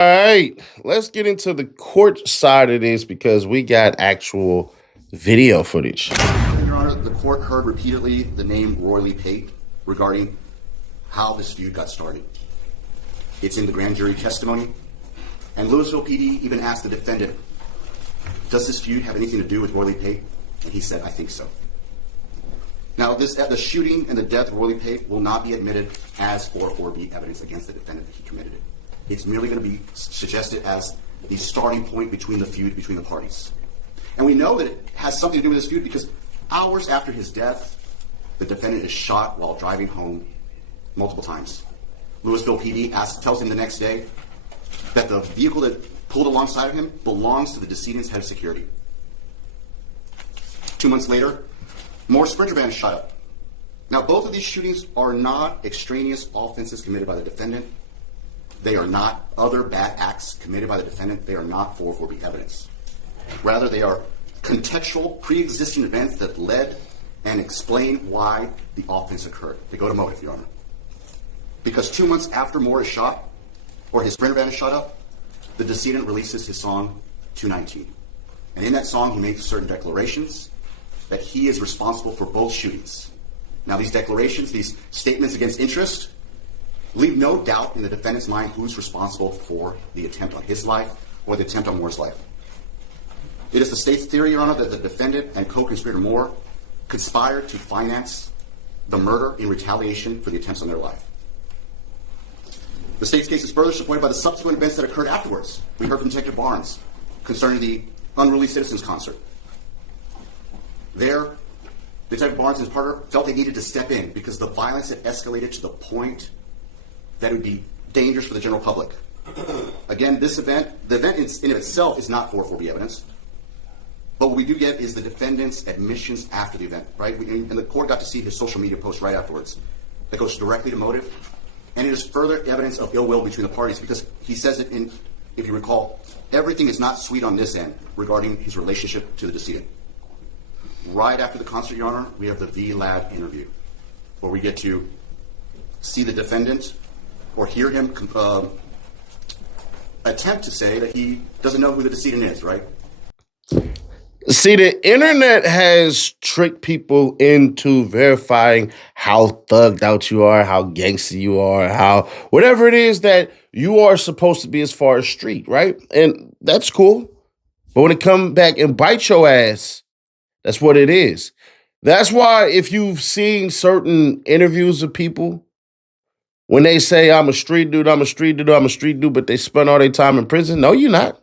All right, let's get into the court side of this because we got actual video footage. Your Honor, the court heard repeatedly the name Roy Lee Pate regarding how this feud got started. It's in the grand jury testimony, and Louisville PD even asked the defendant, does this feud have anything to do with Roy Lee Pate? And he said, I think so. Now, the shooting and the death of Roy Lee Pate will not be admitted as 404B evidence against the defendant that he committed it. It's merely going to be suggested as the starting point between the feud between the parties. And we know that it has something to do with this feud because hours after his death, the defendant is shot while driving home multiple times. Louisville PD tells him the next day that the vehicle that pulled alongside of him belongs to the decedent's head of security. 2 months later, more Sprinter vans shot up. Now, both of these shootings are not extraneous offenses committed by the defendant. They are not other bad acts committed by the defendant. They are not 404B evidence. Rather, they are contextual, pre-existing events that led and explain why the offense occurred. They go to motive, Your Honor. Because 2 months after Moore is shot, or his Sprinter van is shot up, the decedent releases his song 219. And in that song, he makes certain declarations that he is responsible for both shootings. Now, these declarations, these statements against interest, leave no doubt in the defendant's mind who's responsible for the attempt on his life or the attempt on Moore's life. It is the state's theory, Your Honor, that the defendant and co-conspirator Moore conspired to finance the murder in retaliation for the attempts on their life. The state's case is further supported by the subsequent events that occurred afterwards. We heard from Detective Barnes concerning the Unruly Citizens concert. There, Detective Barnes and his partner felt they needed to step in because the violence had escalated to the point that it would be dangerous for the general public. Again, the event in itself is not 404B evidence, but what we do get is the defendant's admissions after the event, right? And the court got to see his social media post right afterwards. That goes directly to motive, and it is further evidence of ill will between the parties because he says it in, if you recall, everything is not sweet on this end regarding his relationship to the decedent. Right after the concert, Your Honor, we have the V-Lad interview, where we get to see the defendant or hear him attempt to say that he doesn't know who the decedent is, right? See, the internet has tricked people into verifying how thugged out you are, how gangster you are, how whatever it is that you are supposed to be as far as street, right? And that's cool. But when it comes back and bite your ass, that's what it is. That's why if you've seen certain interviews of people, when they say, I'm a street dude, I'm a street dude, I'm a street dude, but they spend all their time in prison. No, you're not.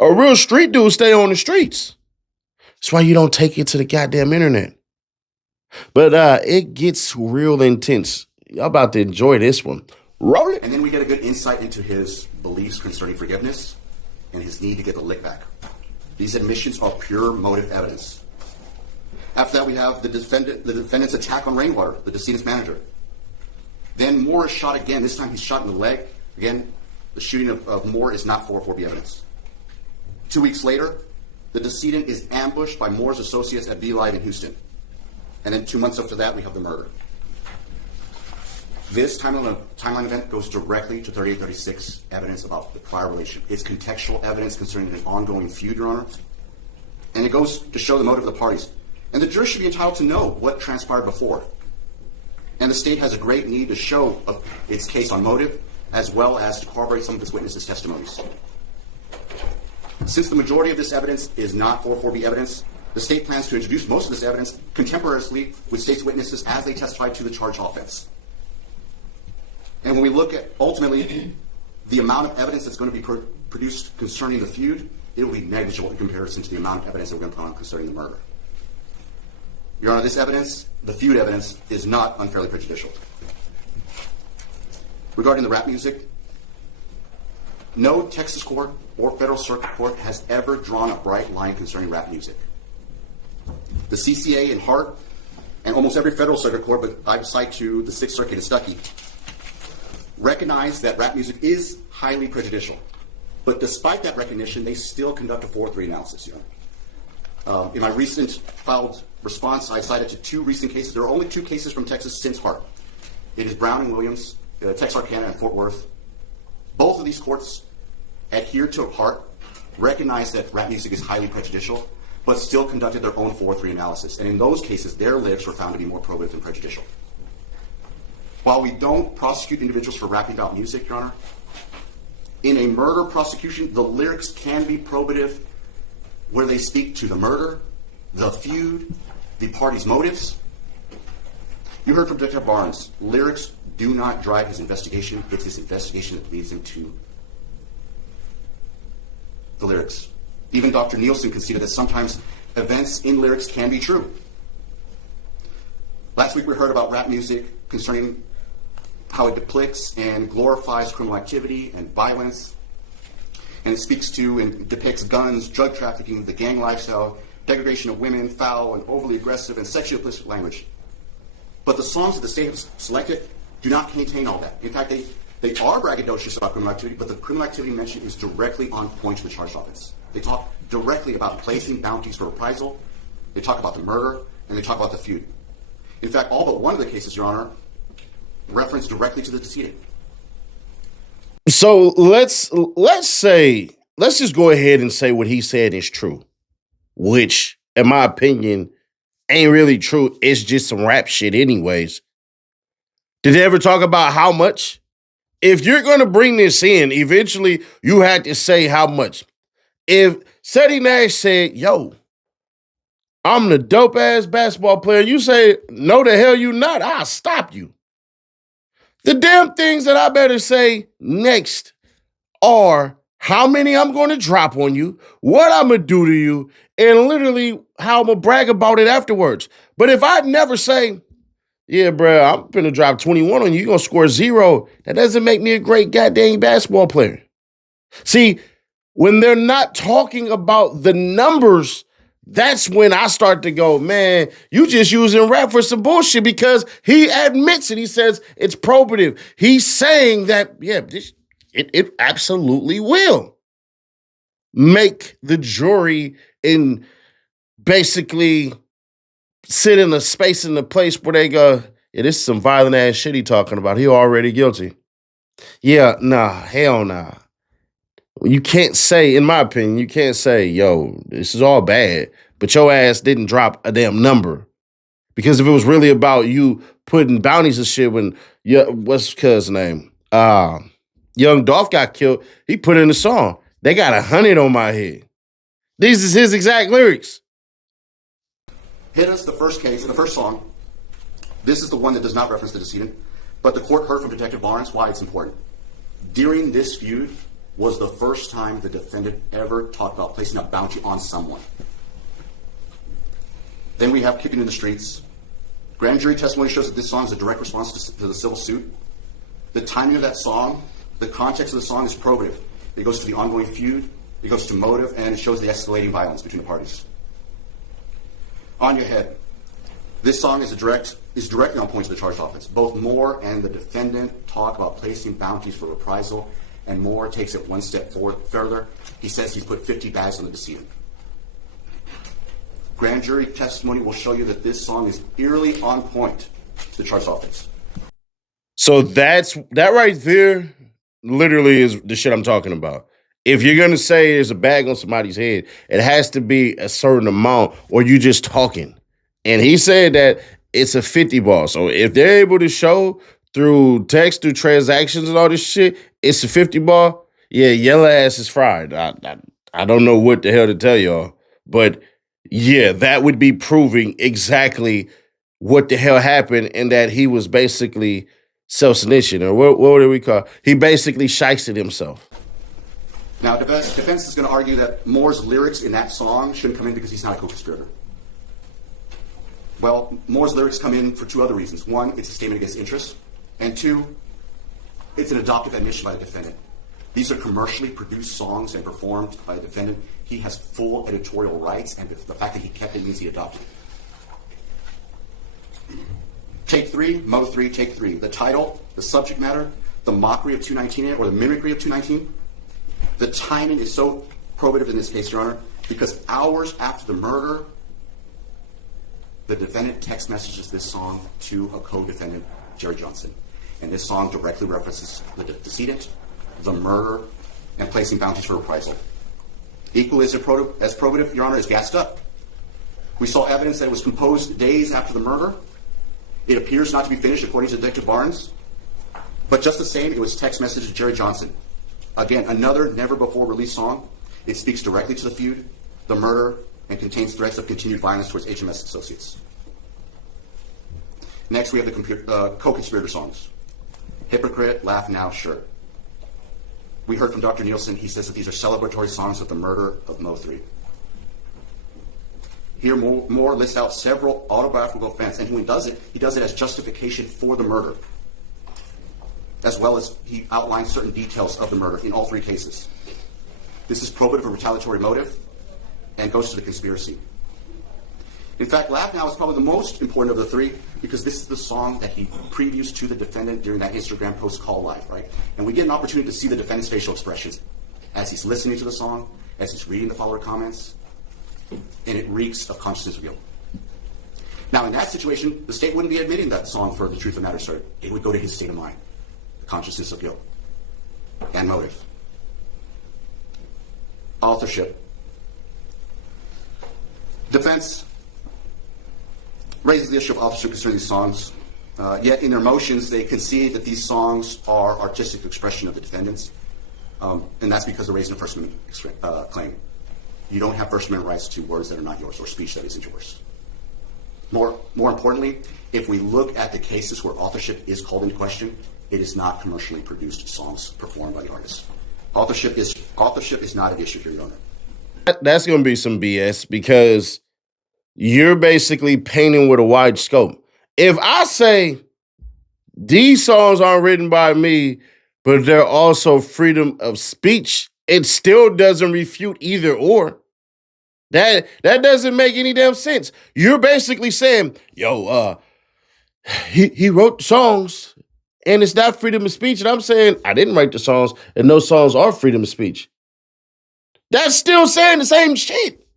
A real street dude stay on the streets. That's why you don't take it to the goddamn internet. But it gets real intense. Y'all about to enjoy this one. Roll it. And then we get a good insight into his beliefs concerning forgiveness and his need to get the lick back. These admissions are pure motive evidence. After that, we have the defendant's attack on Rainwater, the decedent's manager. Then Moore is shot again. This time he's shot in the leg. Again, the shooting of Moore is not 404B evidence. 2 weeks later, the decedent is ambushed by Moore's associates at V-Live in Houston. And then 2 months after that, we have the murder. This timeline event goes directly to 3836 evidence about the prior relationship. It's contextual evidence concerning an ongoing feud, Your Honor. And it goes to show the motive of the parties. And the jury should be entitled to know what transpired before. And the state has a great need to show its case on motive, as well as to corroborate some of its witnesses' testimonies. Since the majority of this evidence is not 404B evidence, the state plans to introduce most of this evidence contemporaneously with state's witnesses as they testify to the charged offense. And when we look at, ultimately, the amount of evidence that's going to be produced concerning the feud, it will be negligible in comparison to the amount of evidence that we're going to put on concerning the murder. Your Honor, this evidence, the feud evidence, is not unfairly prejudicial. Regarding the rap music, no Texas court or federal circuit court has ever drawn a bright line concerning rap music. The CCA in Hart and almost every federal circuit court, but I cite to the Sixth Circuit in Stuckey, recognize that rap music is highly prejudicial. But despite that recognition, they still conduct a 4-3 analysis. Your Honor. In my recent filed response, I cited to 2 recent cases. There are only 2 cases from Texas since Hart. It is Brown and Williams, Texarkana and Fort Worth. Both of these courts adhered to a part, recognized that rap music is highly prejudicial, but still conducted their own 4-3 analysis. And in those cases, their lyrics were found to be more probative than prejudicial. While we don't prosecute individuals for rapping about music, Your Honor, in a murder prosecution, the lyrics can be probative where they speak to the murder, the feud, the party's motives. You heard from Detective Barnes, lyrics do not drive his investigation. It's his investigation that leads him to the lyrics. Even Dr. Nielsen conceded that sometimes events in lyrics can be true. Last week we heard about rap music concerning how it depicts and glorifies criminal activity and violence. And it speaks to and depicts guns, drug trafficking, the gang lifestyle, degradation of women, foul and overly aggressive and sexually explicit language. But the songs that the state has selected do not contain all that. In fact, they are braggadocious about criminal activity, but the criminal activity mentioned is directly on point to the charged offense. They talk directly about placing bounties for reprisal, they talk about the murder, and they talk about the feud. In fact, all but one of the cases, Your Honor, reference directly to the decedent. So let's just go ahead and say what he said is true, which, in my opinion, ain't really true. It's just some rap shit anyways. Did they ever talk about how much? If you're going to bring this in, eventually you had to say how much. If Seti Nash said, yo, I'm the dope-ass basketball player, you say, no the hell you not, I'll stop you. The damn things that I better say next are how many I'm going to drop on you, what I'm going to do to you, and literally how I'm going to brag about it afterwards. But if I never say, yeah, bro, I'm going to drop 21 on you, you're going to score 0, that doesn't make me a great goddamn basketball player. See, when they're not talking about the numbers, that's when I start to go, man, you just using rap for some bullshit, because he admits it. He says it's probative. He's saying that, yeah, it absolutely will make the jury in basically sit in a space in the place where they go, yeah, this is some violent ass shit he talking about. He already guilty. Yeah, nah, hell nah. You can't say, in my opinion, you can't say, yo, this is all bad, but your ass didn't drop a damn number. Because if it was really about you putting bounties and shit when, what's his cousin's name? Young Dolph got killed, he put in a song, they got 100 on my head. These is his exact lyrics. Hit Us, the first case, the first song. This is the one that does not reference the decedent, but the court heard from Detective Barnes why it's important. During this feud was the first time the defendant ever talked about placing a bounty on someone. Then we have Kicking in the Streets. Grand jury testimony shows that this song is a direct response to the civil suit. The timing of that song, the context of the song is probative. It goes to the ongoing feud, it goes to motive, and it shows the escalating violence between the parties. On Your Head. This song is directly on point to the charged offense. Both Moore and the defendant talk about placing bounties for reprisal, and Moore takes it one step further. He says he's put 50 bags on the decedent. Grand jury testimony will show you that this song is eerily on point to the charged offense. So that right there literally is the shit I'm talking about. If you're going to say there's a bag on somebody's head, it has to be a certain amount, or you just talking. And he said that it's a 50 ball. So if they're able to show through text, through transactions and all this shit, it's a 50 ball, yeah, Yella ass is fried. I don't know what the hell to tell y'all. But yeah, that would be proving exactly what the hell happened, and that he was basically self-snitching, or what do we call it? He basically shysted himself. Now, defense is going to argue that Moore's lyrics in that song shouldn't come in because he's not a co-conspirator. Well, Moore's lyrics come in for two other reasons. One, it's a statement against interest. And two, it's an adoptive admission by the defendant. These are commercially produced songs and performed by the defendant. He has full editorial rights, and the fact that he kept it means he adopted it. Take 3, Mo 3, Take 3. The title, the subject matter, the mockery of 219, or the mimicry of 219. The timing is so probative in this case, Your Honor, because hours after the murder, the defendant text messages this song to a co-defendant, Jerry Johnson. And this song directly references the decedent, the murder, and placing bounties for reprisal. Equally as probative, Your Honor, is gassed up. We saw evidence that it was composed days after the murder. It appears not to be finished, according to Detective Barnes. But just the same, it was text message to Jerry Johnson. Again, another never-before-released song. It speaks directly to the feud, the murder, and contains threats of continued violence towards HMS associates. Next, we have the co-conspirator songs. Hypocrite, Laugh Now, Sure. We heard from Dr. Nielsen. He says that these are celebratory songs of the murder of Mo 3. Here, Moore lists out several autobiographical events, and when he does it as justification for the murder, as well as he outlines certain details of the murder in all three cases. This is probative of retaliatory motive and goes to the conspiracy. In fact, Laugh Now is probably the most important of the three because this is the song that he previews to the defendant during that Instagram post call live, right? And we get an opportunity to see the defendant's facial expressions as he's listening to the song, as he's reading the follower comments, and it reeks of consciousness of guilt. Now, in that situation, the state wouldn't be admitting that song for the truth of the matter asserted. It would go to his state of mind, the consciousness of guilt, and motive. Authorship. Defense raises the issue of authorship concerning these songs, yet in their motions they concede that these songs are artistic expression of the defendants, and that's because they're raising a First Amendment claim. You don't have First Amendment rights to words that are not yours or speech that isn't yours. More importantly, if we look at the cases where authorship is called into question, it is not commercially produced songs performed by the artist. Authorship is not an issue here, Your Honor. That's going to be some BS because you're basically painting with a wide scope. If I say these songs aren't written by me, but they're also freedom of speech, it still doesn't refute either or. That doesn't make any damn sense. You're basically saying, he wrote songs and it's not freedom of speech. And I'm saying, I didn't write the songs and those songs are freedom of speech. That's still saying the same shit.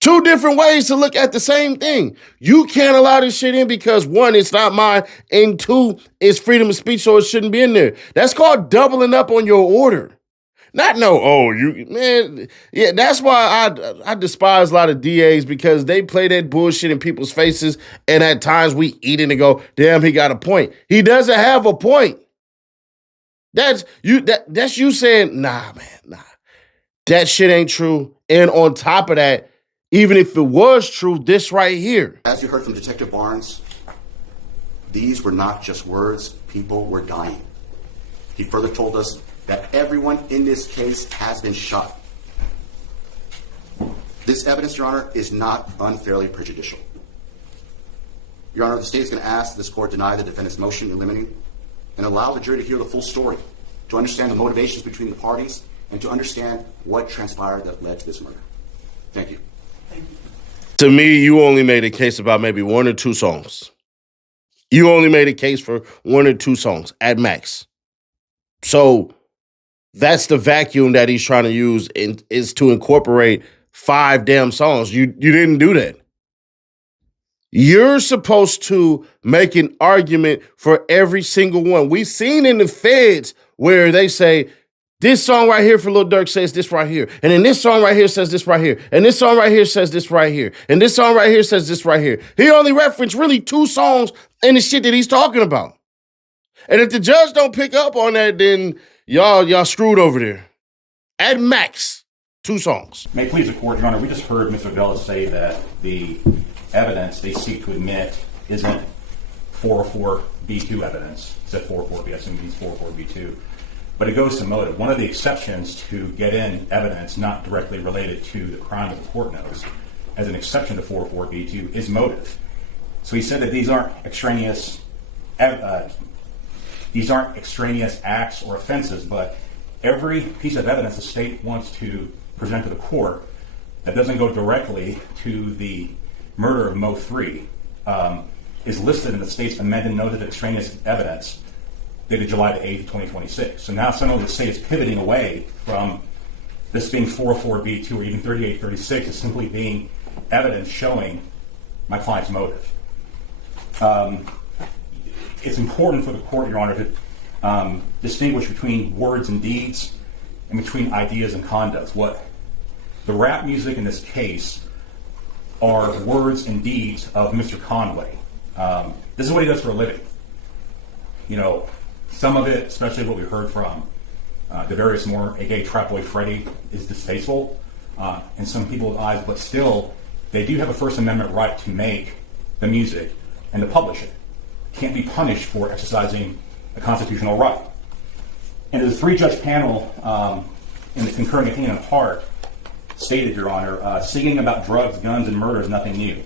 Two different ways to look at the same thing. You can't allow this shit in because one, it's not mine, and two, it's freedom of speech, so it shouldn't be in there. That's called doubling up on your order. Not yeah, that's why I despise a lot of DAs because they play that bullshit in people's faces, and at times we eat it and go, damn, he got a point. He doesn't have a point. That's you saying, nah, that shit ain't true. And on top of that, even if it was true, this right here. As you heard from Detective Barnes, these were not just words, people were dying. He further told us that everyone in this case has been shot. This evidence, Your Honor, is not unfairly prejudicial. Your Honor, the state is going to ask this court deny the defendant's motion in limine and allow the jury to hear the full story, to understand the motivations between the parties, and to understand what transpired that led to this murder. Thank you. To me, you only made a case about maybe one or two songs. You only made a case for one or two songs at max. So that's the vacuum that he's trying to use is to incorporate 5 damn songs. You didn't do that. You're supposed to make an argument for every single one. We've seen in the feds where they say, this song right here for Lil Durk says this right here. And then this song right here says this right here. And this song right here says this right here. And this song right here says this right here. He only referenced really 2 songs in the shit that he's talking about. And if the judge don't pick up on that, then y'all screwed over there. At max, 2 songs. May it please the court, Your Honor, we just heard Mr. Vela say that the evidence they seek to admit isn't 404B2 evidence. He said 404B, I assume he's 404B2. But it goes to motive. One of the exceptions to get in evidence not directly related to the crime that the court knows, as an exception to 404B2, is motive. So he said that these aren't extraneous acts or offenses, but every piece of evidence the state wants to present to the court that doesn't go directly to the murder of Mo 3 is listed in the state's amended noted extraneous evidence dated July the 8th, 2026. So now suddenly the state is pivoting away from this being 404B2 or even 3836 as simply being evidence showing my client's motive. It's important for the court, Your Honor, to distinguish between words and deeds. in between ideas and conduct. What the rap music in this case are words and deeds of Mr. Conway. This is what he does for a living. You know, some of it, especially what we heard from Devarius Moore, aka Trap Boy Freddy, is distasteful in some people's eyes, but still, they do have a First Amendment right to make the music and to publish it. Can't be punished for exercising a constitutional right. And as a three-judge panel in the concurring opinion of Hart stated, Your Honor, singing about drugs, guns, and murder is nothing new.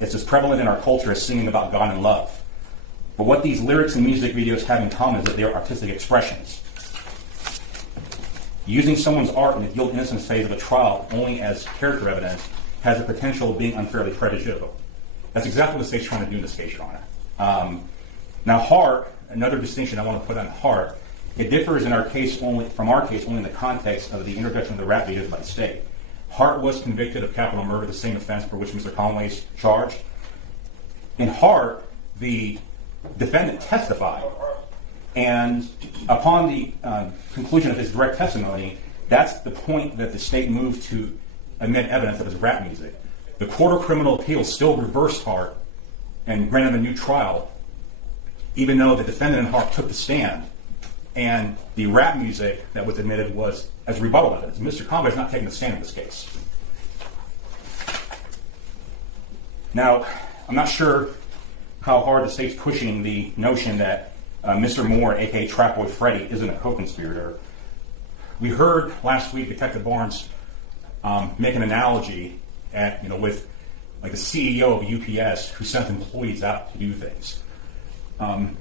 It's as prevalent in our culture as singing about God and love. But what these lyrics and music videos have in common is that they are artistic expressions. Using someone's art in the guilt innocence phase of a trial only as character evidence has the potential of being unfairly prejudicial. That's exactly what the state's trying to do in this case, Your Honor. Now, Hart, another distinction I want to put on Hart, it differs in our case only from our case only in the context of the introduction of the rap videos by the state. Hart was convicted of capital murder, the same offense for which Mr. Conway is charged. In Hart, the defendant testified, and upon the conclusion of his direct testimony, that's the point that the state moved to admit evidence of his rap music. The Court of Criminal Appeals still reversed Hart and granted him a new trial, even though the defendant in Hart took the stand, and the rap music that was admitted was as rebuttal evidence. Mr. Conway is not taking the stand in this case. Now, I'm not sure how hard the state's pushing the notion that Mr. Moore, aka Trap Boy Freddy, isn't a co-conspirator. We heard last week Detective Barnes make an analogy with like the CEO of UPS who sent employees out to do things.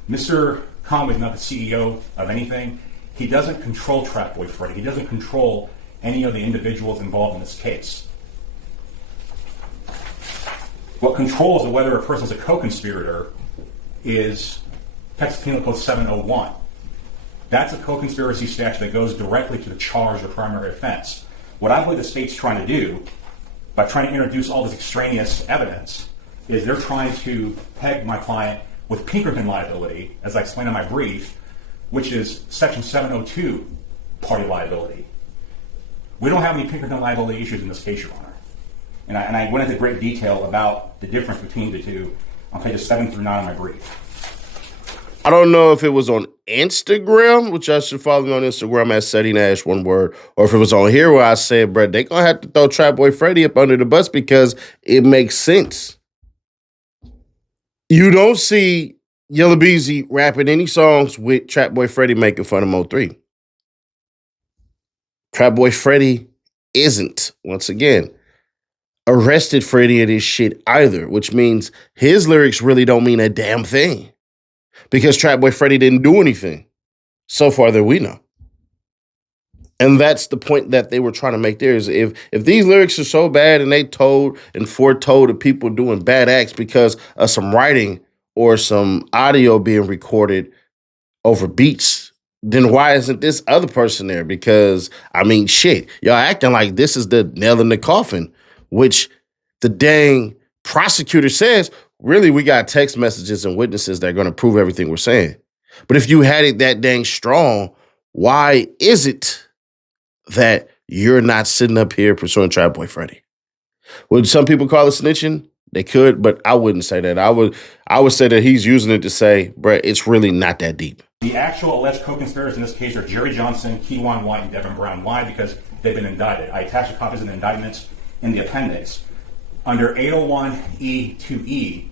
Mr. Conway is not the CEO of anything. He doesn't control Trap Boy Freddy. He doesn't control any of the individuals involved in this case. What controls whether a person is a co-conspirator is Texas Penal Code 701. That's a co-conspiracy statute that goes directly to the charge or primary offense. What I believe the state's trying to do, by trying to introduce all this extraneous evidence, is they're trying to peg my client with Pinkerton liability, as I explained in my brief, which is Section 702 party liability. We don't have any Pinkerton liability issues in this case, Your Honor. And I went into great detail about the difference between the two on pages 7 through 9 of my brief. I don't know if it was on Instagram, which I should follow me on Instagram at Setting Ash, one word, or if it was on here where I said, bro, they gonna have to throw Trap Boy Freddy up under the bus because it makes sense. You don't see Yella Beezy rapping any songs with Trap Boy Freddy making fun of Mo3. Trap Boy Freddy isn't, once again, arrested for any of this shit either, which means his lyrics really don't mean a damn thing. Because Trap Boy Freddy didn't do anything, so far that we know. And that's the point that they were trying to make there, is if these lyrics are so bad and they told and foretold of people doing bad acts because of some writing or some audio being recorded over beats, then why isn't this other person there? Because, I mean, shit, y'all acting like this is the nail in the coffin, which the dang prosecutor says, really, we got text messages and witnesses that are going to prove everything we're saying. But if you had it that dang strong, why is it that you're not sitting up here pursuing Trap Boy Freddy? Would some people call it snitching? They could, but I wouldn't say that. I would say that he's using it to say, bruh, it's really not that deep. The actual alleged co-conspirators in this case are Jerry Johnson, Keywan White, and Devin Brown. Why? Because they've been indicted. I attached the copies of the indictments in the appendix. Under 801E2E,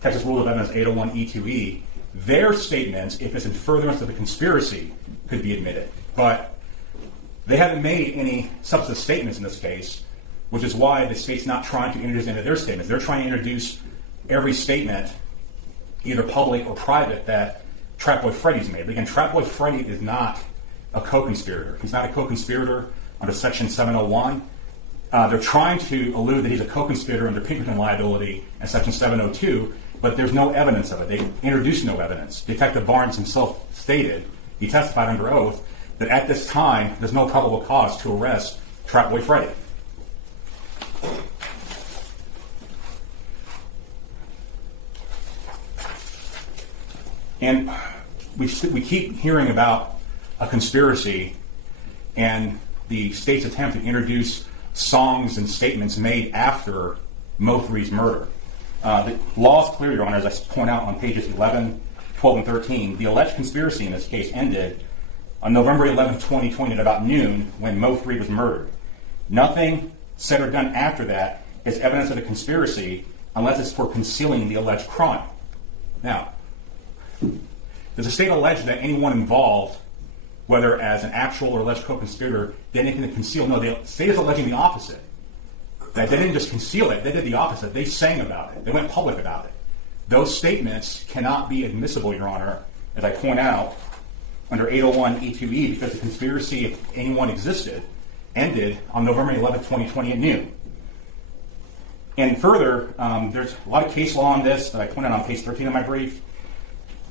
Texas Rule of Evidence 801E2E, their statements, if it's in furtherance of the conspiracy, could be admitted. But they haven't made any substantive statements in this case, which is why the state's not trying to introduce any of their statements. They're trying to introduce every statement, either public or private, that Trap Boy Freddy's made. But again, Trap Boy Freddy is not a co-conspirator. He's not a co-conspirator under Section 701. They're trying to allude that he's a co-conspirator under Pinkerton liability and Section 702, but there's no evidence of it. They introduced no evidence. Detective Barnes himself stated, he testified under oath, that at this time, there's no probable cause to arrest Trap Boy Freddy. And we keep hearing about a conspiracy and the state's attempt to introduce songs and statements made after Mo 3's murder. The law is clear, Your Honor, as I point out on pages 11, 12, and 13. The alleged conspiracy in this case ended on November 11, 2020 at about noon when Mo 3 was murdered. Nothing said or done after that is evidence of a conspiracy unless it's for concealing the alleged crime. Now, does the state allege that anyone involved, whether as an actual or alleged co-conspirator, did anything to conceal? No, the state is alleging the opposite. That they didn't just conceal it, they did the opposite. They sang about it. They went public about it. Those statements cannot be admissible, Your Honor, as I point out, under 801 E2E, because the conspiracy, if anyone existed, ended on November 11, 2020 at noon. And further, there's a lot of case law on this that I pointed out on page 13 of my brief.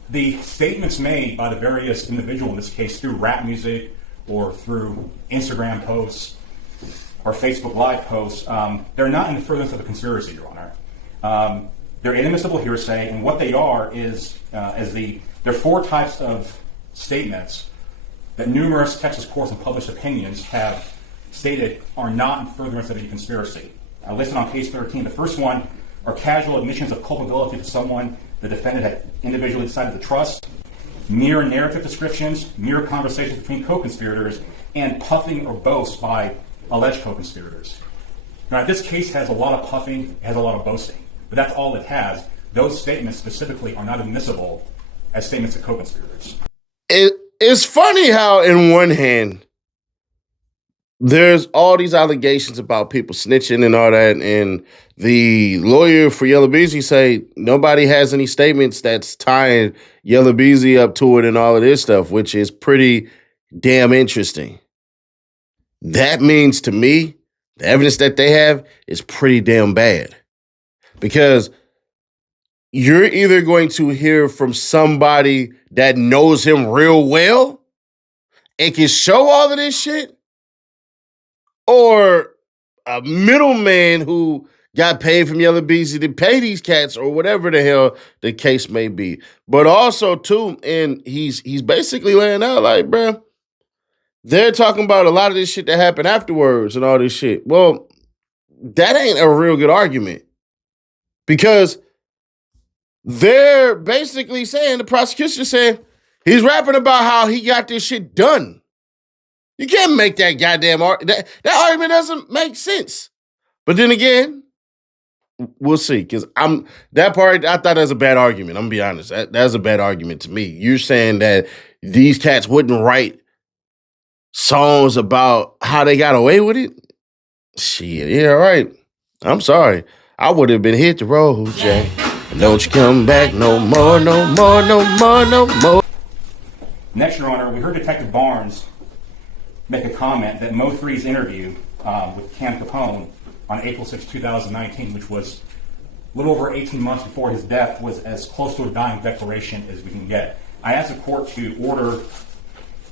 The statements made by the various individuals in this case through rap music or through Instagram posts or Facebook Live posts, they're not in furtherance of a conspiracy, Your Honor. They're inadmissible hearsay, and what they are is, there are four types of statements that numerous Texas courts and published opinions have stated are not in furtherance of a conspiracy. Listed on page 13, the first one are casual admissions of culpability to someone the defendant had individually decided to trust, mere narrative descriptions, mere conversations between co-conspirators, and puffing or boast by alleged co-conspirators. Now, this case has a lot of puffing, it has a lot of boasting, but that's all it has. Those statements specifically are not admissible as statements of co-conspirators. It's funny how, in one hand, there's all these allegations about people snitching and all that, and the lawyer for Yella Beezy say nobody has any statements that's tying Yella Beezy up to it and all of this stuff, which is pretty damn interesting. That means to me, the evidence that they have is pretty damn bad. Because you're either going to hear from somebody that knows him real well and can show all of this shit, or a middleman who got paid from Yella Beezy to pay these cats, or whatever the hell the case may be. But also, too, and he's basically laying out like, bruh, they're talking about a lot of this shit that happened afterwards and all this shit. Well, that ain't a real good argument. Because they're basically saying, the prosecution saying, he's rapping about how he got this shit done. You can't make that goddamn argument. That argument doesn't make sense. But then again, we'll see. Because that part, I thought that was a bad argument. I'm gonna be honest. That's a bad argument to me. You're saying that these cats wouldn't write songs about how they got away with it? Shit, yeah, right. I'm sorry. I would have been hit the road, Jay. And don't you come back no more, no more, no more, no more. Next, Your Honor, we heard Detective Barnes make a comment that Mo 3's interview with Cam Capone on April 6, 2019, which was a little over 18 months before his death, was as close to a dying declaration as we can get. I asked the court to order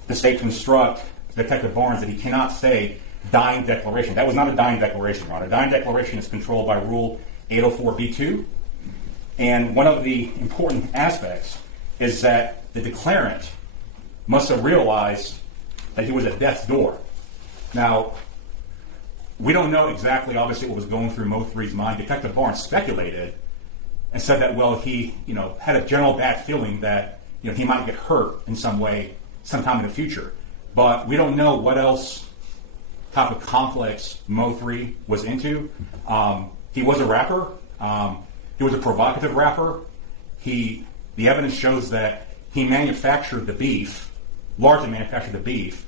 the state to instruct Detective Barnes that he cannot say dying declaration. That was not a dying declaration, Your Honor. A dying declaration is controlled by Rule 804b2. And one of the important aspects is that the declarant must have realized that he was at death's door. Now, we don't know exactly, obviously, what was going through Mo 3's mind. Detective Barnes speculated and said that, well, he, had a general bad feeling that, he might get hurt in some way sometime in the future. But we don't know what else type of conflicts Mo 3 was into. He was a rapper. He was a provocative rapper. The evidence shows that he manufactured the beef, largely manufactured the beef,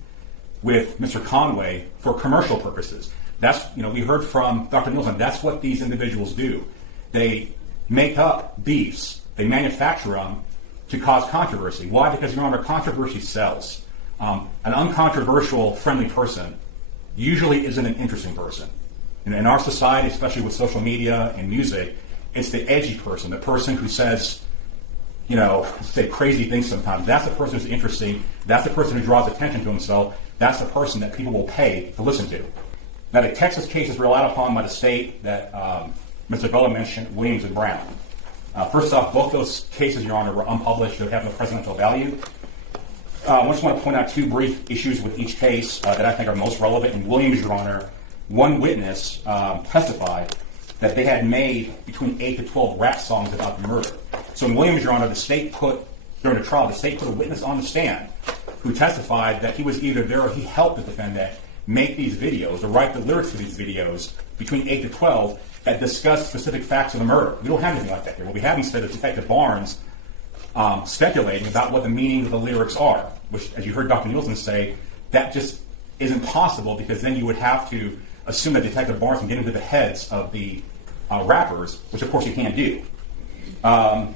with Mr. Conway for commercial purposes. That's, we heard from Dr. Nielsen, that's what these individuals do. They make up beefs, they manufacture them to cause controversy. Why? Because, Your Honor, controversy sells. An uncontroversial, friendly person usually isn't an interesting person. In our society, especially with social media and music, it's the edgy person, the person who says, say crazy things sometimes. That's the person who's interesting. That's the person who draws attention to himself. That's the person that people will pay to listen to. Now, the Texas case is relied upon by the state that Mr. Bella mentioned, Williams and Brown. First off, both those cases, Your Honor, were unpublished. They have no presidential value. I just want to point out two brief issues with each case that I think are most relevant. In Williams, Your Honor, one witness testified that they had made between 8 to 12 rap songs about the murder. So in Williams, Your Honor, during the trial, the state put a witness on the stand who testified that he was either there or he helped the defendant make these videos or write the lyrics for these videos between 8 to 12 that discuss specific facts of the murder. We don't have anything like that here. What we have instead is Detective Barnes speculating about what the meaning of the lyrics are, which, as you heard Dr. Nielsen say, that just isn't possible, because then you would have to assume that Detective Barnes can get into the heads of the rappers, which of course you can't do. And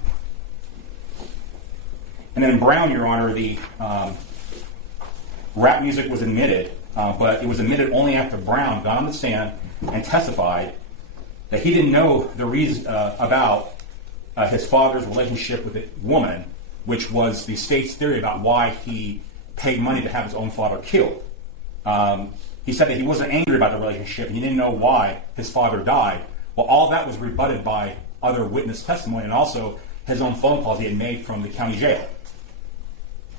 then in Brown, Your Honor, the rap music was admitted, but it was admitted only after Brown got on the stand and testified that he didn't know the reason about his father's relationship with a woman, which was the state's theory about why he paid money to have his own father killed. He said that he wasn't angry about the relationship. He didn't know why his father died. Well, all that was rebutted by other witness testimony and also his own phone calls he had made from the county jail.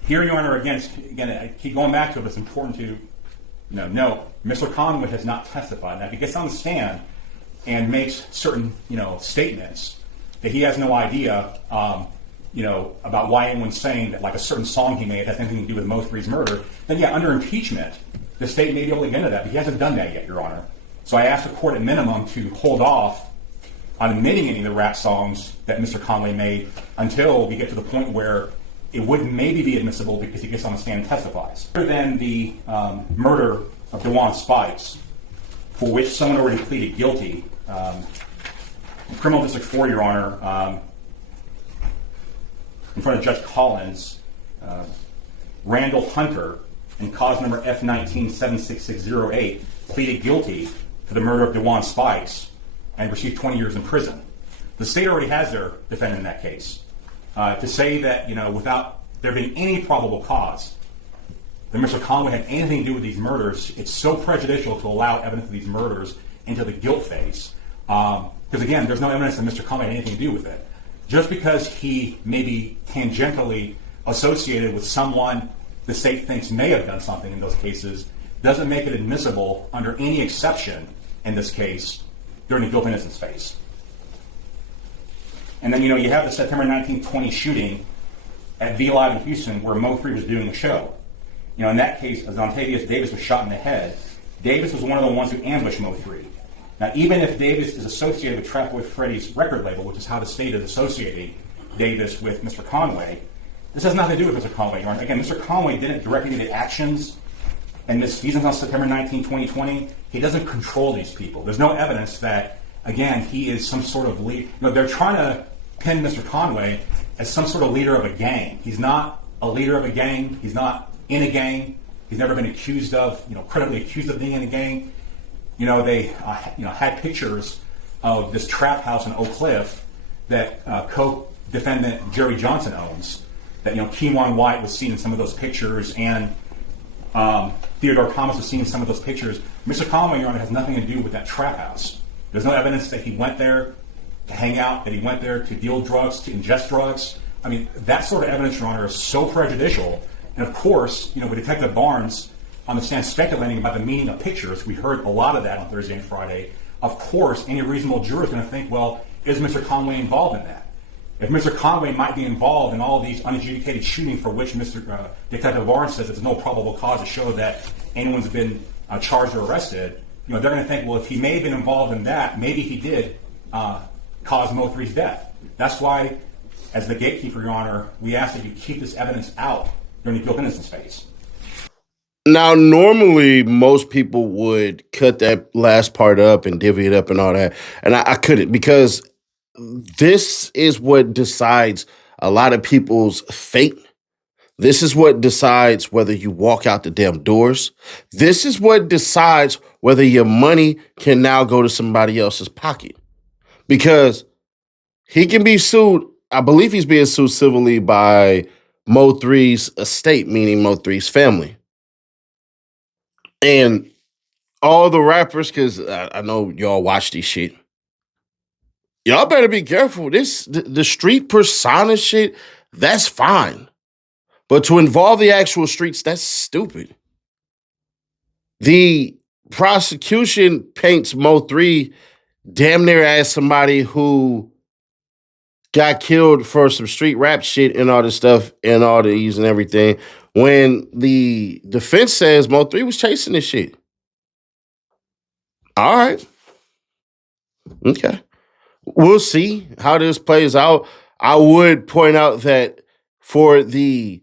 Here, Your Honor, again, I keep going back to it, but it's important to note, Mr. Conway has not testified. Now, if he gets on the stand and makes certain, statements that he has no idea, about why anyone's saying that, like, a certain song he made has anything to do with Mo3's murder, then yeah, under impeachment, the state may be able to get into that, but he hasn't done that yet, Your Honor. So I asked the court at minimum to hold off on admitting any of the rap songs that Mr. Conway made until we get to the point where it would maybe be admissible because he gets on the stand and testifies. Other than the murder of DeJuan Spikes, for which someone already pleaded guilty, in Criminal District 4, Your Honor, in front of Judge Collins, Randall Hunter, in cause number F19-76608, pleaded guilty to the murder of DeJuan Spikes and received 20 years in prison. The state already has their defendant in that case. To say that, without there being any probable cause that Mr. Conway had anything to do with these murders, it's so prejudicial to allow evidence of these murders into the guilt phase. Because again, there's no evidence that Mr. Conway had anything to do with it. Just because he may be tangentially associated with someone the state thinks may have done something in those cases doesn't make it admissible under any exception in this case during the guilt innocence phase. And then, you have the September 1920 shooting at V Live in Houston where Mo3 was doing a show. In that case, as Dontavius Davis was shot in the head, Davis was one of the ones who ambushed Mo3. Now, even if Davis is associated with Trap Boy Freddy's record label, which is how the state is associating Davis with Mr. Conway, this has nothing to do with Mr. Conway. Again, Mr. Conway didn't directly do the actions and misfeasance on September 19, 2020. He doesn't control these people. There's no evidence that, again, he is some sort of lead. They're trying to pin Mr. Conway as some sort of leader of a gang. He's not a leader of a gang. He's not in a gang. He's never been accused of, credibly accused of being in a gang. They had pictures of this trap house in Oak Cliff that co-defendant Jerry Johnson owns. That Keewan White was seen in some of those pictures, and Theodore Thomas was seen in some of those pictures. Mr. Conway, Your Honor, has nothing to do with that trap house. There's no evidence that he went there to hang out, that he went there to deal drugs, to ingest drugs. That sort of evidence, Your Honor, is so prejudicial. And of course, with Detective Barnes on the stand speculating about the meaning of pictures, we heard a lot of that on Thursday and Friday. Of course, any reasonable juror is going to think, well, is Mr. Conway involved in that? If Mr. Conway might be involved in all of these unadjudicated shootings for which Mr. Detective Barnes says there's no probable cause to show that anyone's been charged or arrested, they're going to think, well, if he may have been involved in that, maybe he did cause Mo3's death. That's why, as the gatekeeper, Your Honor, we ask that you keep this evidence out during the guilt innocence phase. Now, normally, most people would cut that last part up and divvy it up and all that. And I couldn't, because this is what decides a lot of people's fate. This is what decides whether you walk out the damn doors. This is what decides whether your money can now go to somebody else's pocket. Because he can be sued. I believe he's being sued civilly by Mo3's estate, meaning Mo3's family. And all the rappers, because I know y'all watch this shit, y'all better be careful. The street persona shit, that's fine. But to involve the actual streets, that's stupid. The prosecution paints Mo 3 damn near as somebody who got killed for some street rap shit and all this stuff and all these and everything, when the defense says Mo 3 was chasing this shit. All right. Okay. We'll see how this plays out. I would point out that for the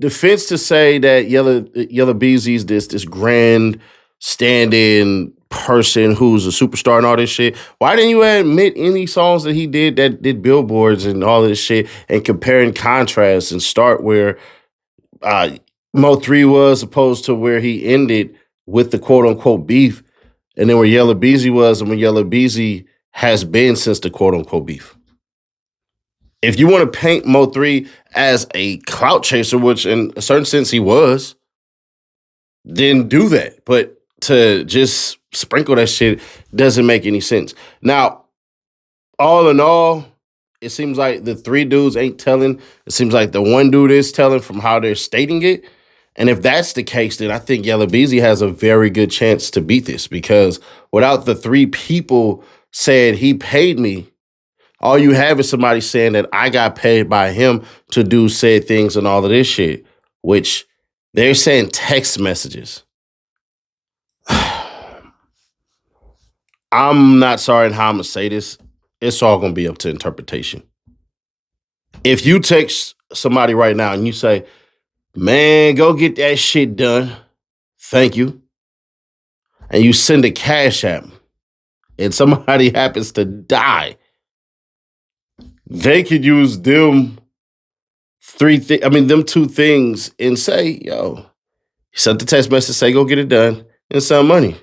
defense to say that Yella Beezy is this grand stand-in person who's a superstar and all this shit, why didn't you admit any songs that he did that did billboards and all this shit and compare and contrast and start where Mo 3 was opposed to where he ended with the quote-unquote beef, and then where Yella Beezy was and where Yella Beezy has been since the quote-unquote beef? If you want to paint Mo 3 as a clout chaser, which in a certain sense he was, then do that. But to just sprinkle that shit doesn't make any sense. Now, all in all, it seems like the three dudes ain't telling. It seems like the one dude is telling from how they're stating it. And if that's the case, then I think Yella Beezy has a very good chance to beat this, because without the three people saying he paid me, all you have is somebody saying that I got paid by him to do said things and all of this shit, which they're saying text messages. I'm not sorry in how I'm going to say this. It's all going to be up to interpretation. If you text somebody right now and you say, man, go get that shit done, thank you, and you send a cash app and somebody happens to die, they could use them them two things and say, yo, sent the text message, say, go get it done, and send money.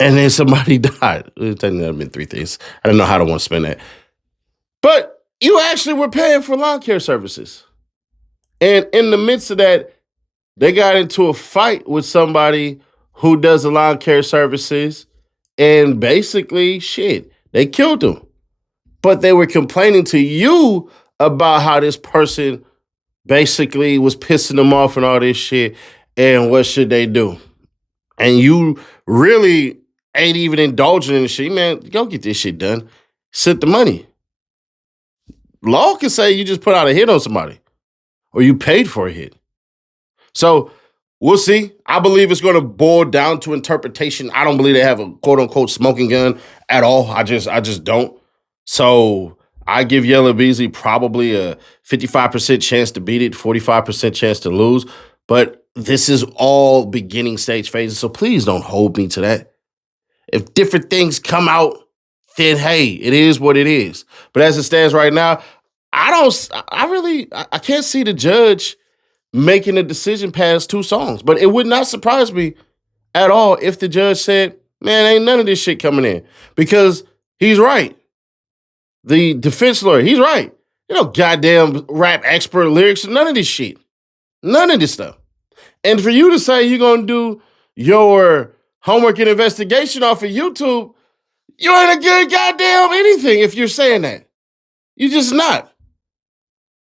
And then somebody died. It would have been three things. I don't know how to want to spend that. But you actually were paying for lawn care services. And in the midst of that, they got into a fight with somebody who does the lawn care services. And basically, shit, they killed him. But they were complaining to you about how this person basically was pissing them off and all this shit. And what should they do? And you really ain't even indulging in the shit. Man, go get this shit done. Send the money. Law can say you just put out a hit on somebody or you paid for a hit. So we'll see. I believe it's going to boil down to interpretation. I don't believe they have a quote unquote smoking gun at all. I just don't. So I give Yella Beezy probably a 55% chance to beat it, 45% chance to lose. But this is all beginning stage phases. So please don't hold me to that. If different things come out, then hey, it is what it is. But as it stands right now, I can't see the judge making a decision past two songs. But it would not surprise me at all if the judge said, man, ain't none of this shit coming in. Because he's right. The defense lawyer, he's right. You know, goddamn rap expert lyrics, none of this shit. None of this stuff. And for you to say you're going to do your homework and investigation off of YouTube, you ain't a good goddamn anything if you're saying that. You're just not.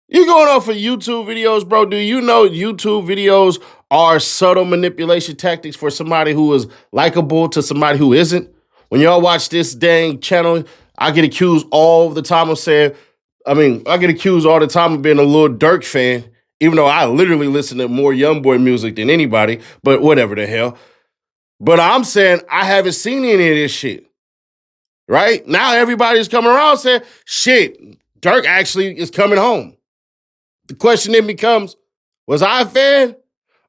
You're going off of YouTube videos, bro. Do you know YouTube videos are subtle manipulation tactics for somebody who is likable to somebody who isn't? When y'all watch this dang channel, I get accused all the time of I get accused all the time of being a Lil Durk fan, even though I literally listen to more YoungBoy music than anybody, but whatever the hell. But I'm saying I haven't seen any of this shit. Right? Now everybody's coming around saying, shit, Durk actually is coming home. The question then becomes, was I a fan?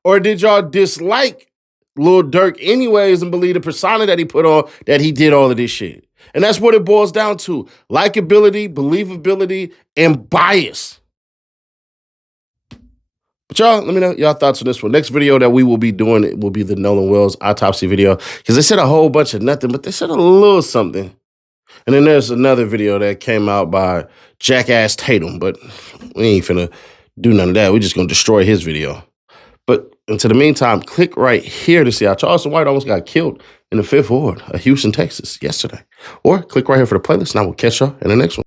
Or did y'all dislike Lil Durk anyways and believe the persona that he put on that he did all of this shit? And that's what it boils down to. Likability, believability, and bias. But y'all, let me know y'all thoughts on this one. Next video that we will be doing, it will be the Nolan Wells autopsy video. Because they said a whole bunch of nothing, but they said a little something. And then there's another video that came out by Jackass Tatum, but we ain't finna do none of that. We're just gonna destroy his video. But until the meantime, click right here to see how Charleston White almost got killed in the 5th Ward of Houston, Texas yesterday. Or click right here for the playlist, and I will catch y'all in the next one.